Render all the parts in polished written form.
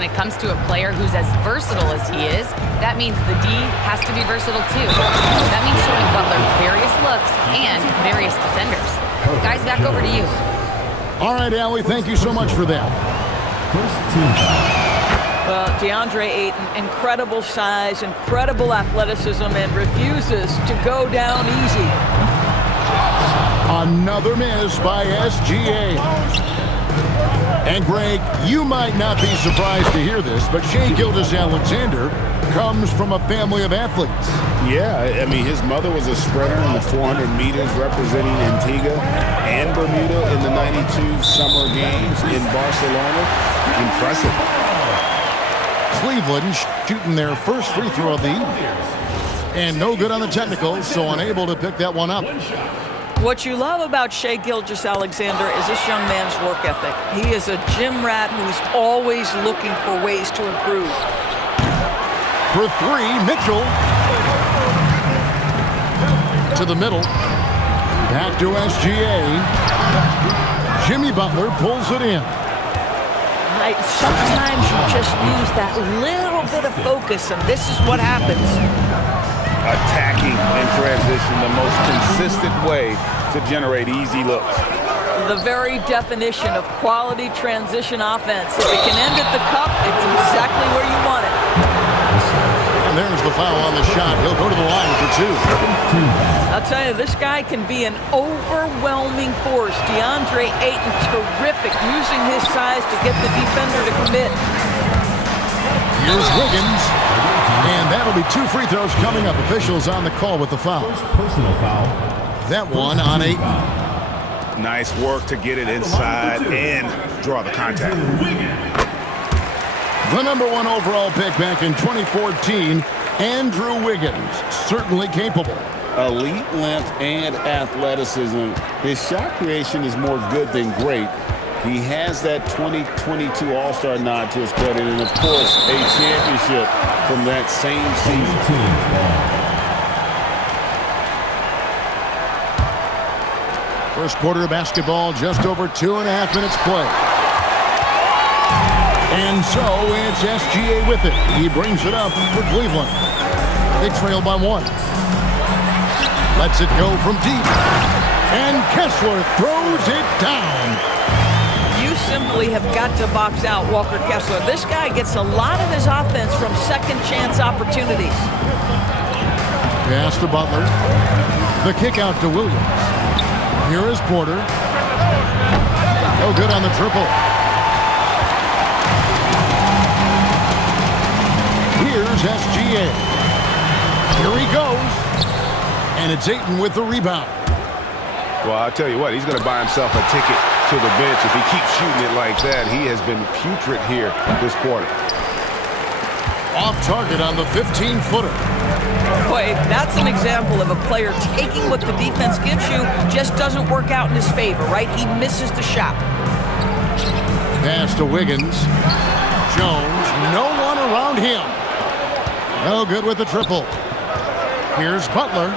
when it comes to a player who's as versatile as he is, that means the D has to be versatile too. That means showing Butler various looks and various defenders. Guys, back over to you. All right, Allie, thank you so much for that. First team foul. Well, DeAndre Ayton, incredible size, incredible athleticism, and refuses to go down easy. Another miss by SGA. And Greg, you might not be surprised to hear this, but Shai Gilgeous-Alexander comes from a family of athletes. Yeah, I mean, his mother was a sprinter in the 400 meters representing Antigua and Bermuda in the 92 Summer Games in Barcelona. Impressive. Cleveland shooting their first free throw of the evening. And no good on the technical, so unable to pick that one up. What you love about Shai Gilgeous-Alexander is this young man's work ethic. He is a gym rat who's always looking for ways to improve. For three, Mitchell. To the middle. Back to SGA. Jimmy Butler pulls it in. Sometimes you just lose that little bit of focus, and this is what happens. Attacking in transition, the most consistent way to generate easy looks. The very definition of quality transition offense. If it can end at the cup, it's exactly where you want it. And there's the foul on the shot. He'll go to the line for two. I'll tell you, this guy can be an overwhelming force. DeAndre Ayton, terrific, using his size to get the defender to commit. Here's Wiggins. And that'll be two free throws coming up. Officials on the call with the foul. First personal foul. That one on Ayton. Nice work to get it inside and draw the contact. The #1 overall pick back in 2014, Andrew Wiggins, certainly capable. Elite length and athleticism. His shot creation is more good than great. He has that 2022 All-Star nod to his credit, and of course, a championship from that same season. First quarter of basketball, just over 2.5 minutes play. And so it's SGA with it. He brings it up for Cleveland. They trail by one. Lets it go from deep. And Kessler throws it down. You simply have got to box out Walker Kessler. This guy gets a lot of his offense from second chance opportunities. Pass to Butler. The kick out to Williams. Here is Porter. No good on the triple. Here's SGA. Here he goes. And it's Ayton with the rebound. Well, I'll tell you what, he's going to buy himself a ticket to the bench. If he keeps shooting it like that, he has been putrid here this quarter. Off target on the 15-footer. Boy, that's an example of a player taking what the defense gives you, just doesn't work out in his favor, right? He misses the shot. Pass to Wiggins. Jones, no one around him. No good with the triple. Here's Butler.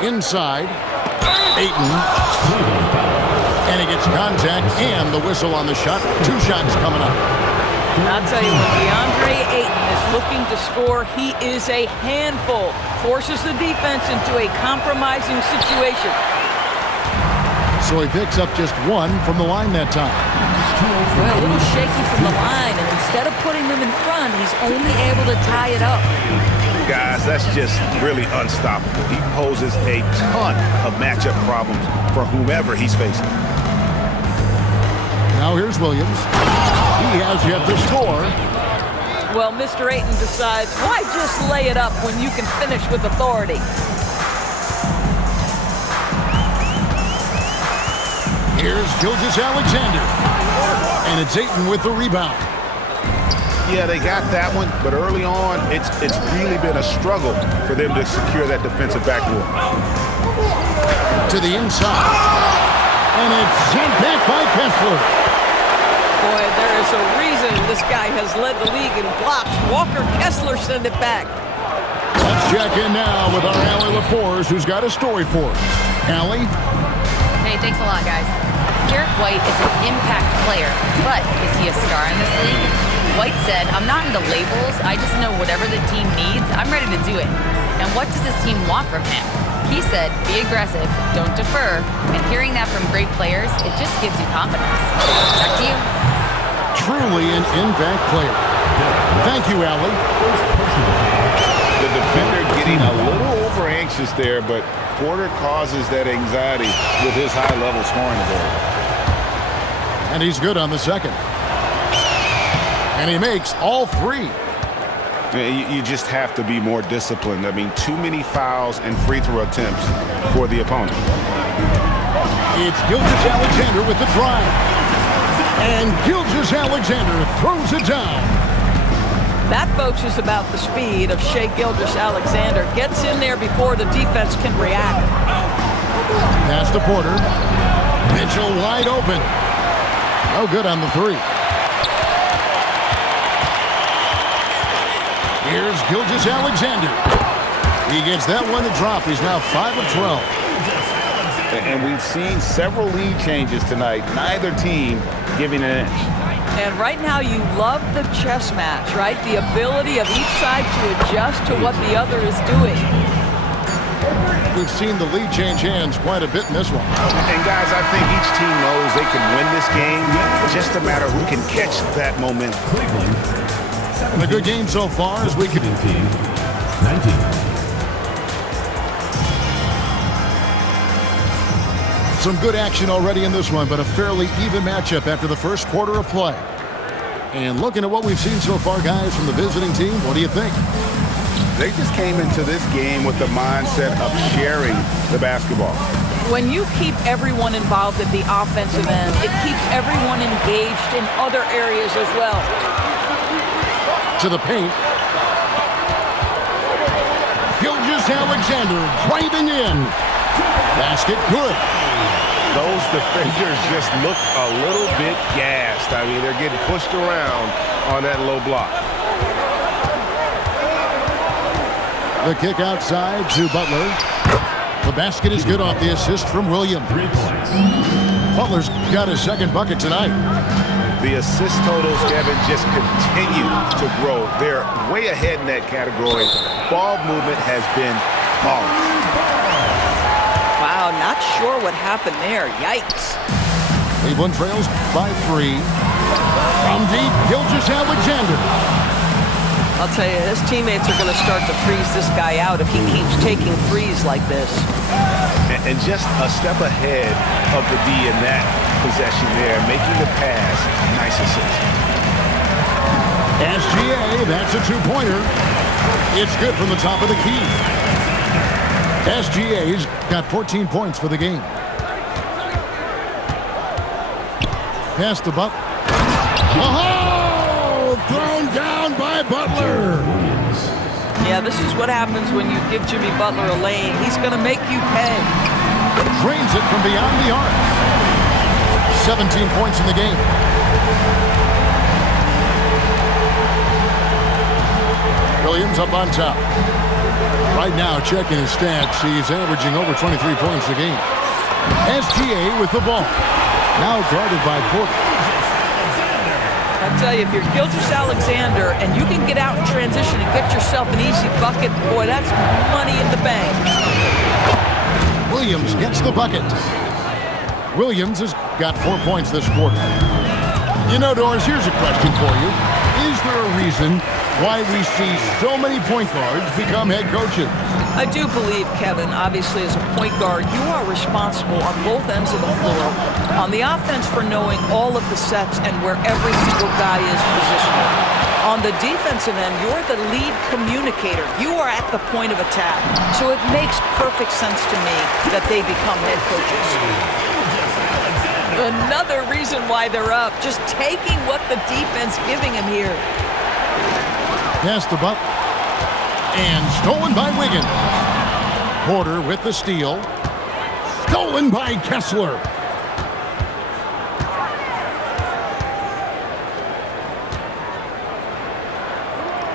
Inside. Ayton. And he gets contact and the whistle on the shot. Two shots coming up. I'll tell you, when DeAndre Ayton is looking to score, he is a handful. Forces the defense into a compromising situation. So he picks up just one from the line that time. Well, a little shaky from the line, and instead of putting them in front, he's only able to tie it up. Guys, that's just really unstoppable. He poses a ton of matchup problems for whomever he's facing. Now here's Williams. He has yet to score. Well, Mr. Ayton decides, why just lay it up when you can finish with authority? Here's Gilgeous-Alexander. And it's Ayton with the rebound. Yeah, they got that one, but early on, it's really been a struggle for them to secure that defensive backboard. To the inside. And it's sent back by Kessler. Boy, there is a reason this guy has led the league in blocks. Walker Kessler sent it back. Let's check in now with our Allie LaForce, who's got a story for us. Allie? Hey, thanks a lot, guys. Derek White is an impact player, but is he a star in this league? White said, "I'm not into labels. I just know whatever the team needs, I'm ready to do it. And what does this team want from him?" He said, "Be aggressive, don't defer." And hearing that from great players, it just gives you confidence. Back to you. Truly an impact player. Thank you, Allie. The defender getting a little over anxious there, but Porter causes that anxiety with his high-level scoring ability. And he's good on the second. And he makes all three. You just have to be more disciplined. I mean, too many fouls and free throw attempts for the opponent. It's Gilgeous-Alexander with the drive. And Gilgeous-Alexander throws it down. That, folks, is about the speed of Shai Gilgeous-Alexander. Gets in there before the defense can react. Pass to Porter. Mitchell wide open. No good on the three. Here's Gilgeous-Alexander. He gets that one to drop. He's now 5 of 12. And we've seen several lead changes tonight. Neither team giving an inch. And right now you love the chess match, right? The ability of each side to adjust to what the other is doing. We've seen the lead change hands quite a bit in this one. And guys, I think each team knows they can win this game. It's just a matter who can catch that momentum. Cleveland. And a good game so far as we can. Team 19. Some good action already in this one, but a fairly even matchup after the first quarter of play. And looking at what we've seen so far, guys, from the visiting team, what do you think? They just came into this game with the mindset of sharing the basketball. When you keep everyone involved at the offensive end, it keeps everyone engaged in other areas as well. To the paint. Gilgeous-Alexander driving in. Basket good. Those defenders just look a little bit gassed. I mean, they're getting pushed around on that low block. The kick outside to Butler. The basket is good off the assist from Williams. 3 points. Butler's got his second bucket tonight. The assist totals, Kevin, just continue to grow. They're way ahead in that category. Ball movement has been flawless. Wow, not sure what happened there. Yikes. Cleveland trails by 3. From deep, Gilgeous-Alexander. I'll tell you, his teammates are going to start to freeze this guy out if he keeps taking threes like this. And just a step ahead of the D in that possession there, making the pass. Nice assist. SGA, that's a two-pointer. It's good from the top of the key. SGA's got 14 points for the game. Pass to Butler. Oh! Thrown down by Butler. Yeah, this is what happens when you give Jimmy Butler a lane. He's going to make you pay. Drains it from beyond the arc. 17 points in the game. Williams up on top. Right now, checking his stats, he's averaging over 23 points a game. SGA with the ball. Now guarded by Porter. I'll tell you, if you're Gilgeous-Alexander and you can get out in transition and get yourself an easy bucket, boy, that's money in the bank. Williams gets the bucket. Williams has got 4 points this quarter. You know, Doris, here's a question for you. Is there a reason why we see so many point guards become head coaches? I do believe, Kevin, obviously as a point guard, you are responsible on both ends of the floor. On the offense for knowing all of the sets and where every single guy is positioned. On the defensive end, you're the lead communicator. You are at the point of attack. So it makes perfect sense to me that they become head coaches. Another reason why they're up, just taking what the defense giving him here. Pass to Butler. And stolen by Wiggins. Porter with the steal. Stolen by Kessler.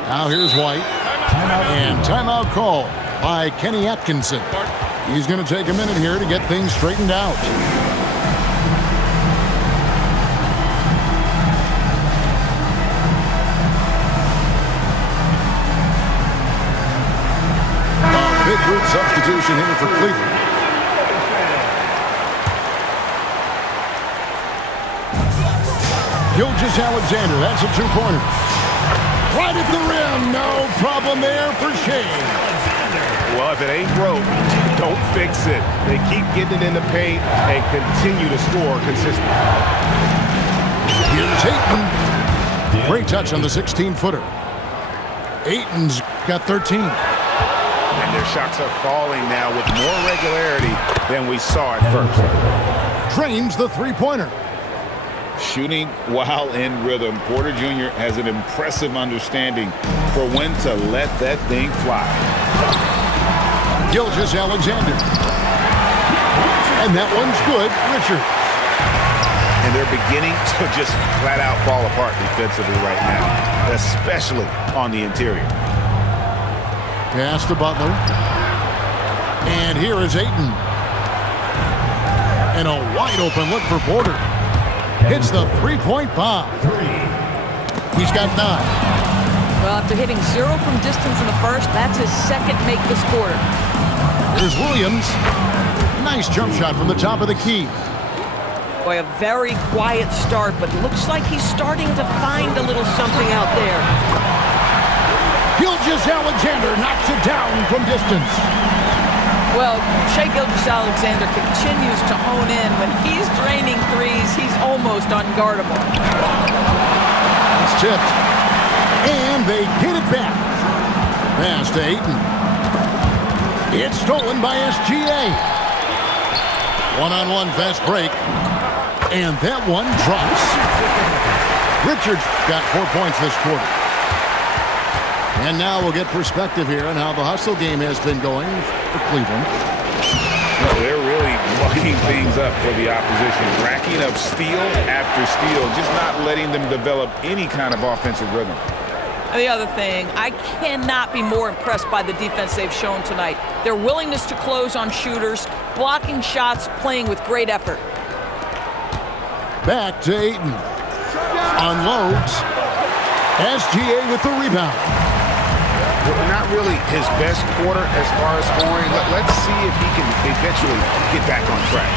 Now here's White. And timeout call by Kenny Atkinson. He's going to take a minute here to get things straightened out. substitution here for Cleveland. Gilgeous-Alexander, that's a two-pointer. Right at the rim, no problem there for Shea. Well, if it ain't broke, don't fix it. They keep getting it in the paint and continue to score consistently. Here's Ayton. Great touch on the 16-footer. Ayton's got 13. And their shots are falling now with more regularity than we saw at first. Drains the three-pointer. Shooting while in rhythm. Porter Jr. has an impressive understanding for when to let that thing fly. Gilgeous-Alexander. And that one's good. Richard. And they're beginning to just flat out fall apart defensively right now, especially on the interior. Pass to Butler. And here is Ayton. And a wide open look for Porter. Hits the three-point bomb. He's got 9. Well, after hitting 0 from distance in the first, that's his second make this quarter. Here's Williams. Nice jump shot from the top of the key. Boy, a very quiet start, but looks like he's starting to find a little something out there. Gilgeous-Alexander knocks it down from distance. Well, Shai Gilgeous-Alexander continues to hone in. When he's draining threes, he's almost unguardable. It's tipped. And they get it back. Pass to Ayton. It's stolen by SGA. One-on-one fast break. And that one drops. Richards got 4 points this quarter. And now we'll get perspective here on how the hustle game has been going for Cleveland. Well, they're really mucking things up for the opposition, racking up steal after steal, just not letting them develop any kind of offensive rhythm. The other thing, I cannot be more impressed by the defense they've shown tonight. Their willingness to close on shooters, blocking shots, playing with great effort. Back to Ayton. Unloads. SGA with the rebound. Well, not really his best quarter as far as scoring. Let's see if he can eventually get back on track.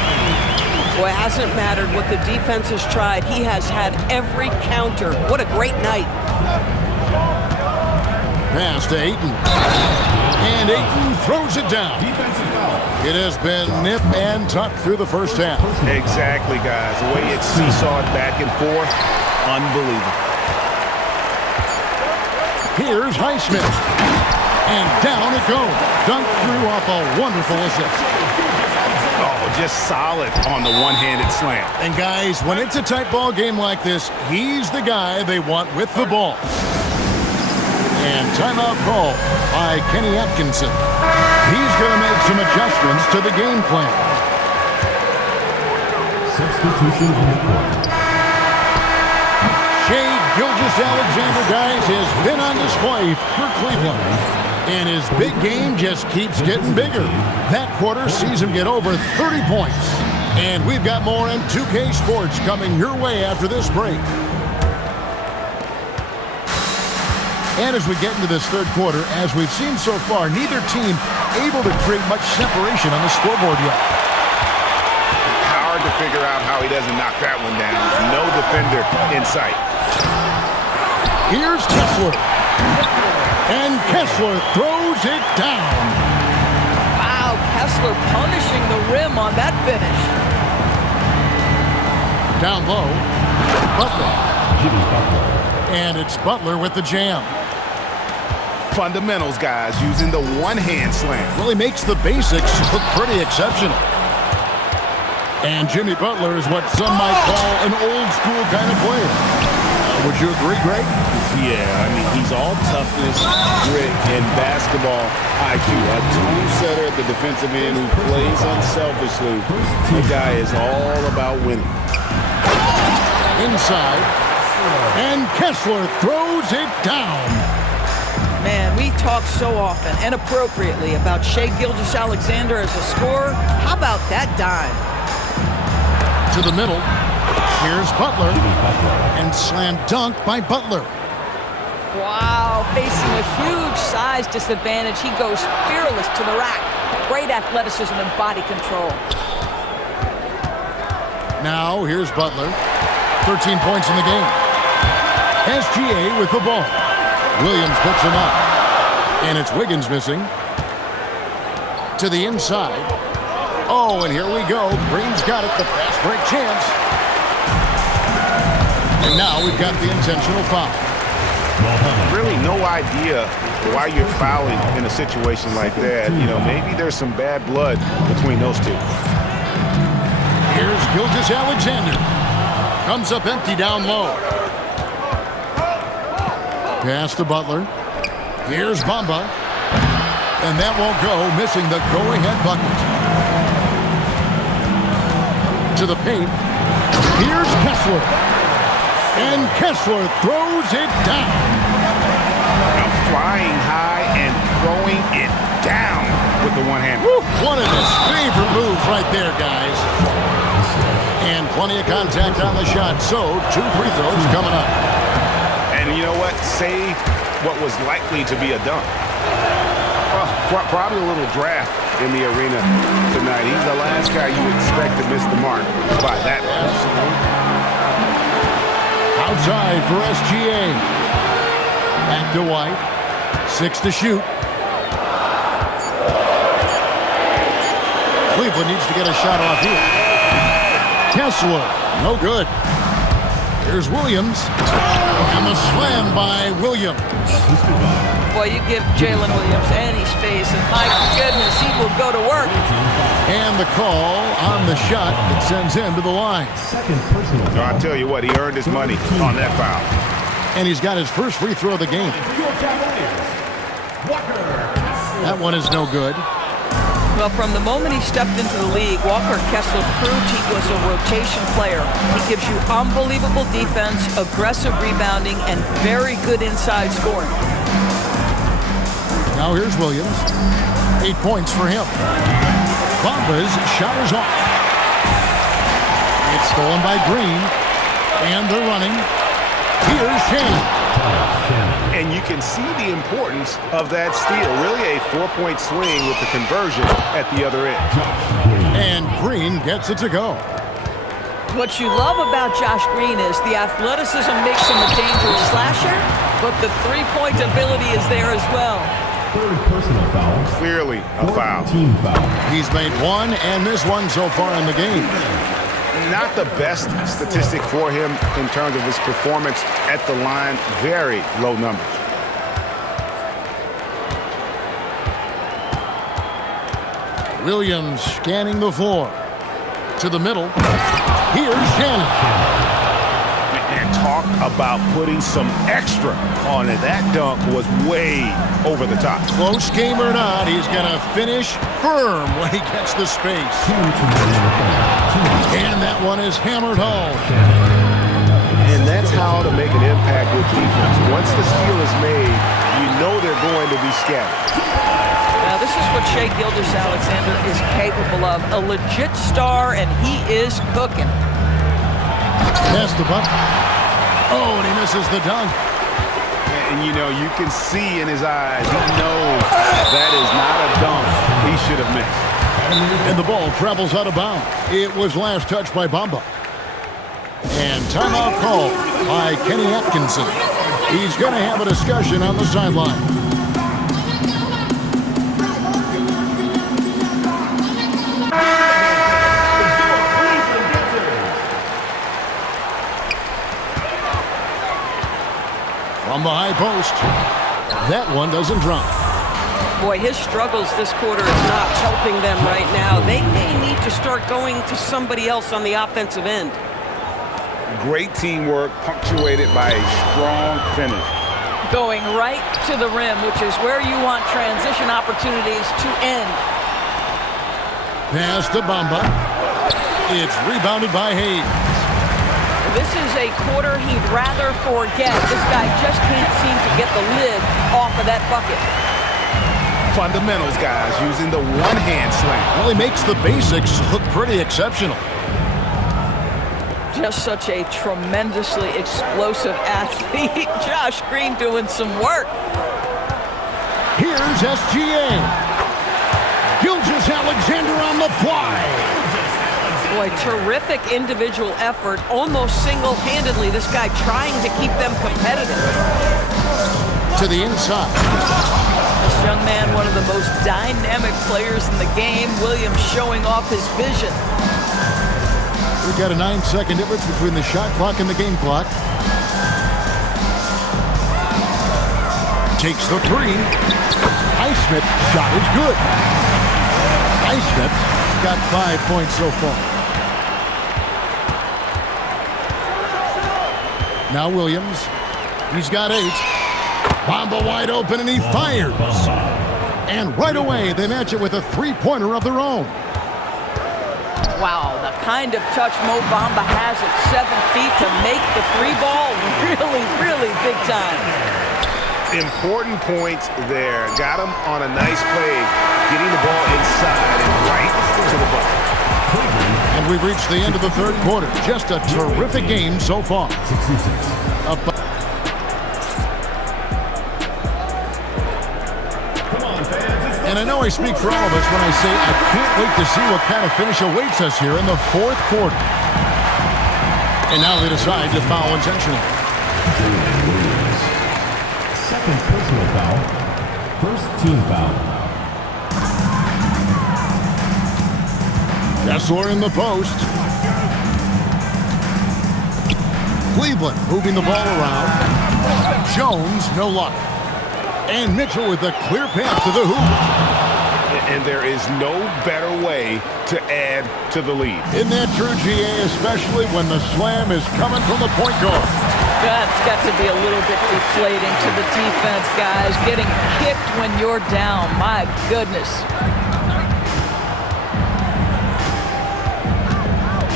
Well, it hasn't mattered what the defense has tried. He has had every counter. What a great night. Pass to Ayton. And Ayton throws it down. It has been nip and tuck through the first half. Exactly, guys. The way it's seesawed back and forth, unbelievable. Here's Highsmith. And down it goes. Dunked through off a wonderful assist. Oh, just solid on the one-handed slam. And guys, when it's a tight ball game like this, he's the guy they want with the ball. And timeout call by Kenny Atkinson. He's going to make some adjustments to the game plan. Substitution on the court. Shai Gilgeous-Alexander, guys, has been on display for Cleveland. And his big game just keeps getting bigger. That quarter sees him get over 30 points. And we've got more in 2K Sports coming your way after this break. And as we get into this third quarter, as we've seen so far, neither team able to create much separation on the scoreboard yet. Hard to figure out how he doesn't knock that one down. No defender in sight. Here's Kessler. And Kessler throws it down. Wow, Kessler punishing the rim on that finish. Down low, Butler. And it's Butler with the jam. Fundamentals, guys, using the one-hand slam. Well, he makes the basics look pretty exceptional. And Jimmy Butler is what some might call an old-school kind of player. Would you agree, Greg? Yeah, I mean, he's all toughness, grit, and basketball IQ. A tone setter at the defensive end who plays unselfishly. The guy is all about winning. Inside. And Kessler throws it down. Man, we talk so often and appropriately about Shai Gilgeous-Alexander as a scorer. How about that dime? To the middle. Here's Butler. And slam dunk by Butler. Wow, facing a huge size disadvantage, he goes fearless to the rack. Great athleticism and body control. Now here's Butler. 13 points in the game. SGA with the ball. Williams picks him up. And it's Wiggins missing. To the inside. Oh, and here we go. Green's got it. The fast break chance. And now we've got the intentional foul. Really no idea why you're fouling in a situation like that. You know, maybe there's some bad blood between those two. Here's Gilgeous-Alexander. Comes up empty down low. Pass to Butler. Here's Bamba. And that won't go, missing the go-ahead bucket. To the paint. Here's Kessler. And Kessler throws it down. Flying high and throwing it down with the one hand. One of his favorite moves right there, guys. And plenty of contact on the shot, so 2 free throws coming up. And you know what? Saved what was likely to be a dunk. Well, probably a little draft in the arena tonight. He's the last guy you expect to miss the mark by that much. Outside for SGA. Back to White. 6 to shoot. Cleveland needs to get a shot off here. Kessler, no good. Here's Williams. And the slam by Williams. Boy, you give Jalen Williams any space, and my goodness, he will go to work. And the call on the shot that sends him to the line. Second personal So foul. I'll tell you what, he earned his money on that foul. And he's got his first free throw of the game. That one is no good. Well, from the moment he stepped into the league, Walker Kessler proved he was a rotation player. He gives you unbelievable defense, aggressive rebounding, and very good inside scoring. Now here's Williams. 8 points for him. Bamba's shot is off. It's stolen by Green. And they're running. Here's Shannon. And you can see the importance of that steal. Really a 4-point swing with the conversion at the other end. And Green gets it to go. What you love about Josh Green is the athleticism makes him a dangerous slasher, but the three-point ability is there as well. Third personal foul. Clearly a foul. Team foul. He's made one and missed one so far in the game. Not the best statistic for him in terms of his performance at the line. Very low numbers. Williams scanning the floor. To the middle. Here's Shannon. And talk about putting some extra on it. That dunk was way over the top. Close game or not, he's going to finish firm when he gets the space. And that one is hammered home. And that's how to make an impact with defense. Once the steal is made, you know they're going to be scattered. Now, this is what Shai Gilgeous-Alexander is capable of. A legit star, and he is cooking. Pass the buck. Oh, and he misses the dunk. And, you know, you can see in his eyes, he knows that is not a dunk he should have missed. And the ball travels out of bounds. It was last touched by Bamba. And timeout call by Kenny Atkinson. He's going to have a discussion on the sideline. From the high post. That one doesn't drop. Boy, his struggles this quarter is not helping them right now. They may need to start going to somebody else on the offensive end. Great teamwork punctuated by a strong finish. Going right to the rim, which is where you want transition opportunities to end. Pass to Bamba. It's rebounded by Hayes. This is a quarter he'd rather forget. This guy just can't seem to get the lid off of that bucket. Fundamentals, guys, using the one-hand slam. Well, he makes the basics look pretty exceptional. Just such a tremendously explosive athlete. Josh Green doing some work. Here's SGA. Gilgeous-Alexander on the fly. Boy, terrific individual effort, almost single-handedly. This guy trying to keep them competitive. To the inside. This young man, one of the most dynamic players in the game. Williams showing off his vision. We've got a 9-second difference between the shot clock and the game clock. Takes the three. Highsmith's shot is good. Highsmith's got 5 points so far. Now Williams. He's got 8. Bamba wide open, and he fires. And right away, they match it with a three-pointer of their own. Wow, the kind of touch Mo Bamba has at 7 feet to make the three ball really, really big time. Important points there. Got him on a nice play, getting the ball inside and right to the bucket. And we've reached the end of the third quarter. Just a terrific game so far. And I know I speak for all of us when I say I can't wait to see what kind of finish awaits us here in the fourth quarter. And now they decide to foul intentionally. Second personal foul. First team foul. Kessler in the post. Cleveland moving the ball around. Jones, no luck. And Mitchell with a clear path to the hoop. And there is no better way to add to the lead. Isn't that true, GA, especially when the slam is coming from the point guard? That's got to be a little bit deflating to the defense, guys. Getting kicked when you're down. My goodness.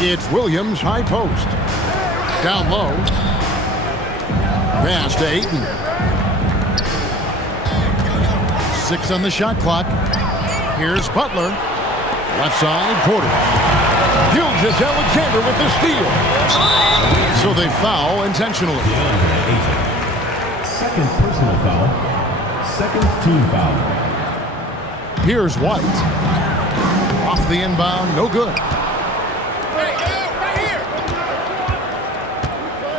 It's Williams, high post. Down low. Pass to Ayton. 6 on the shot clock. Here's Butler. Left side, Porter. Gilgeous-Alexander with the steal. So they foul intentionally. Second personal foul. Second team foul. Here's White. Off the inbound, no good.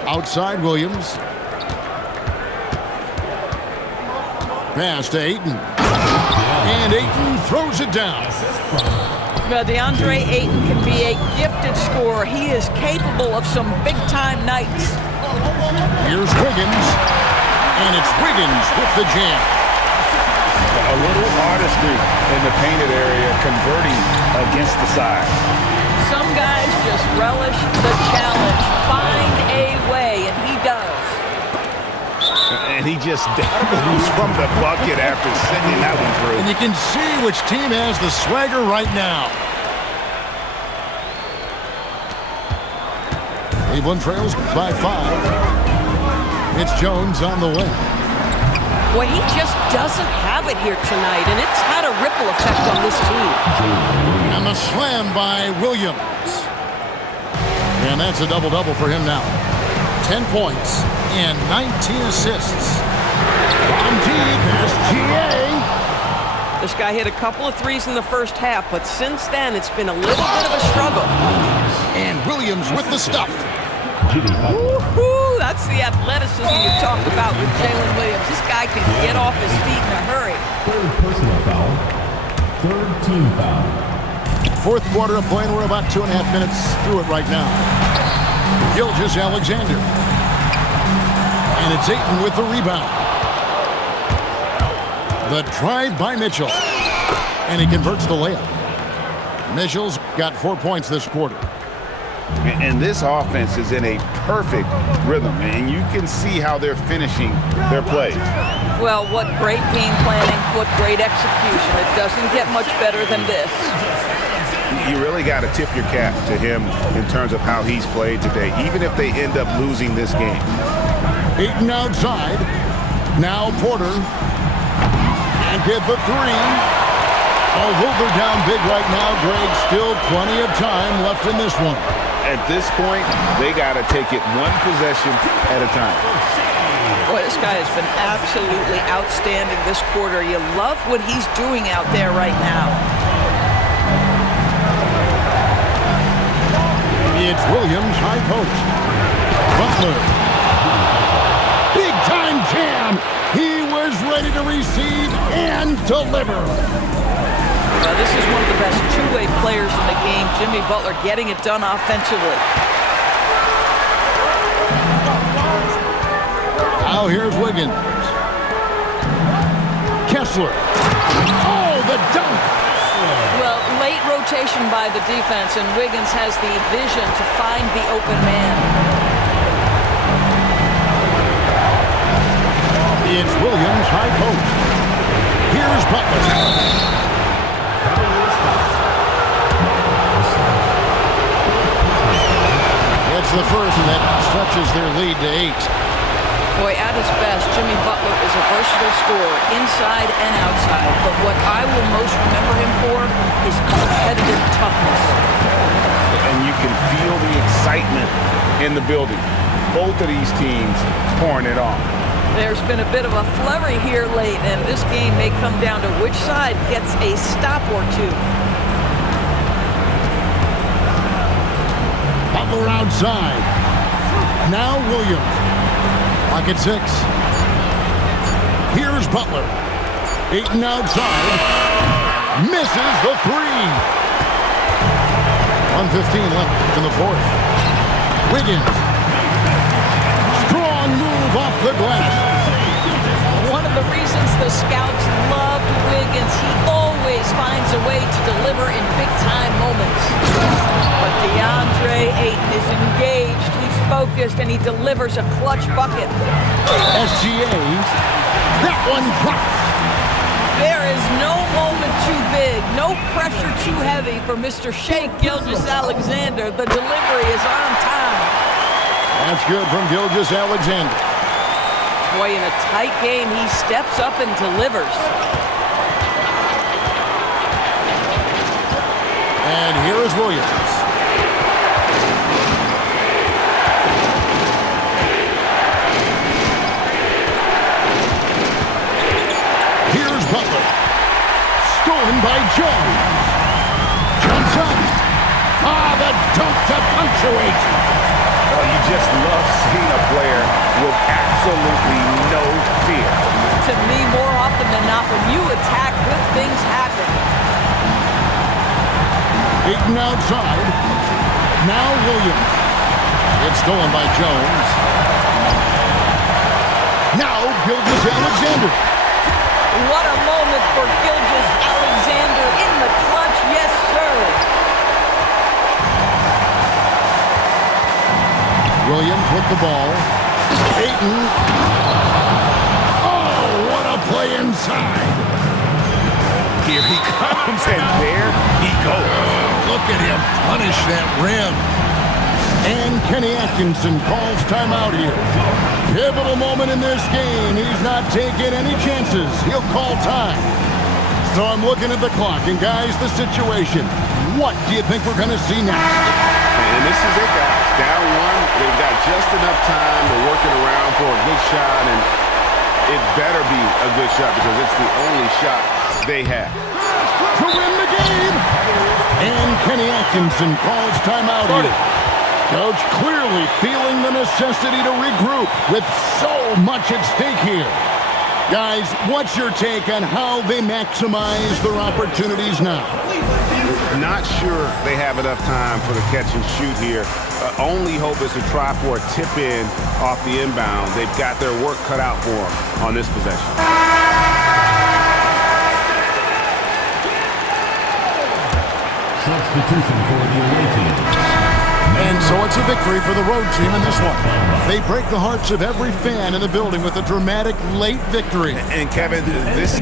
Outside Williams. Pass to Ayton. And Ayton throws it down. Well, DeAndre Ayton can be a gifted scorer. He is capable of some big-time nights. Here's Wiggins. And it's Wiggins with the jam. A little artistry in the painted area, converting against the side. Some guys just relish the challenge. Find a way, and he does. And he just dabbles from the bucket after sending that one through. And you can see which team has the swagger right now. Cleveland trails by 5. It's Jones on the way. Boy, he just doesn't have it here tonight, and it's had a ripple effect on this team. And the slam by Williams. And that's a double-double for him now. 10 points and 19 assists. From deep, there's GA. This guy hit a couple of threes in the first half, but since then, it's been a little bit of a struggle. And Williams with the stuff. Woo-hoo! That's the athleticism you talked about with Jalen Williams. This guy can get off his feet in a hurry. Third personal foul. Third team foul. Fourth quarter of play, and we're about 2.5 minutes through it right now. Gilgeous-Alexander. And it's Ayton with the rebound. The drive by Mitchell. And he converts the layup. Mitchell's got 4 points this quarter. And this offense is in a perfect rhythm, and you can see how they're finishing their plays. Well, what great game planning, what great execution. It doesn't get much better than this. You really got to tip your cap to him in terms of how he's played today, even if they end up losing this game. Ayton outside. Now Porter. And get the three. Although they're down big right now, Greg, still plenty of time left in this one. At this point, they got to take it one possession at a time. Boy, this guy has been absolutely outstanding this quarter. You love what he's doing out there right now. It's Williams, high post. Butler. Big time jam. He was ready to receive and deliver. This is one of the best two-way players in the game. Jimmy Butler getting it done offensively. Now here's Wiggins. Kessler. Oh, the dunk. Well, late rotation by the defense, and Wiggins has the vision to find the open man. It's Williams, high post. Here's Butler. It's the first, and that stretches their lead to 8. Boy, at his best, Jimmy Butler is a versatile scorer, inside and outside. But what I will most remember him for is competitive toughness. And you can feel the excitement in the building. Both of these teams pouring it on. There's been a bit of a flurry here late, and this game may come down to which side gets a stop or two. Butler outside. Now Williams. Lock at 6. Here's Butler. Ayton outside. Misses the 3. 1:15 left in the fourth. Wiggins. Strong move off the glass. One of the reasons the scouts loved Wiggins, he always finds a way to deliver in big-time moments. But DeAndre Ayton is engaged, he's focused, and he delivers a clutch bucket. SGA. That one drops. There is no moment too big, no pressure too heavy for Mr. Shai Gilgeous-Alexander. The delivery is on time. That's good from Gilgeous-Alexander. Boy, in a tight game, he steps up and delivers. And here is Williams. Here's Butler. Stolen by Jones. Jumps up. The dunk to punctuate. Oh, you just love seeing a player with absolutely no fear. To me, more often than not, when you attack, good things happen. Ayton outside. Now Williams. It's stolen by Jones. Now Gilgeous-Alexander. What a moment for Gilgeous-Alexander in the clutch. Yes, sir. Williams with the ball. Ayton. Oh, what a play inside. Here he comes, and there he goes. Look at him punish that rim. And Kenny Atkinson calls timeout here. Pivotal moment in this game. He's not taking any chances. He'll call time. So I'm looking at the clock, and guys, the situation. What do you think we're going to see next? And this is it, guys. Down one, they've got just enough time to work it around for a good shot, and it better be a good shot because it's the only shot they have. To win the game! And Kenny Atkinson calls timeout here. Coach clearly feeling the necessity to regroup with so much at stake here. Guys, what's your take on how they maximize their opportunities now? Not sure they have enough time for the catch and shoot here. Only hope is to try for a tip in off the inbound. They've got their work cut out for them on this possession. Substitution for the away team. And so it's a victory for the road team in this one. They break the hearts of every fan in the building with a dramatic late victory. And Kevin, this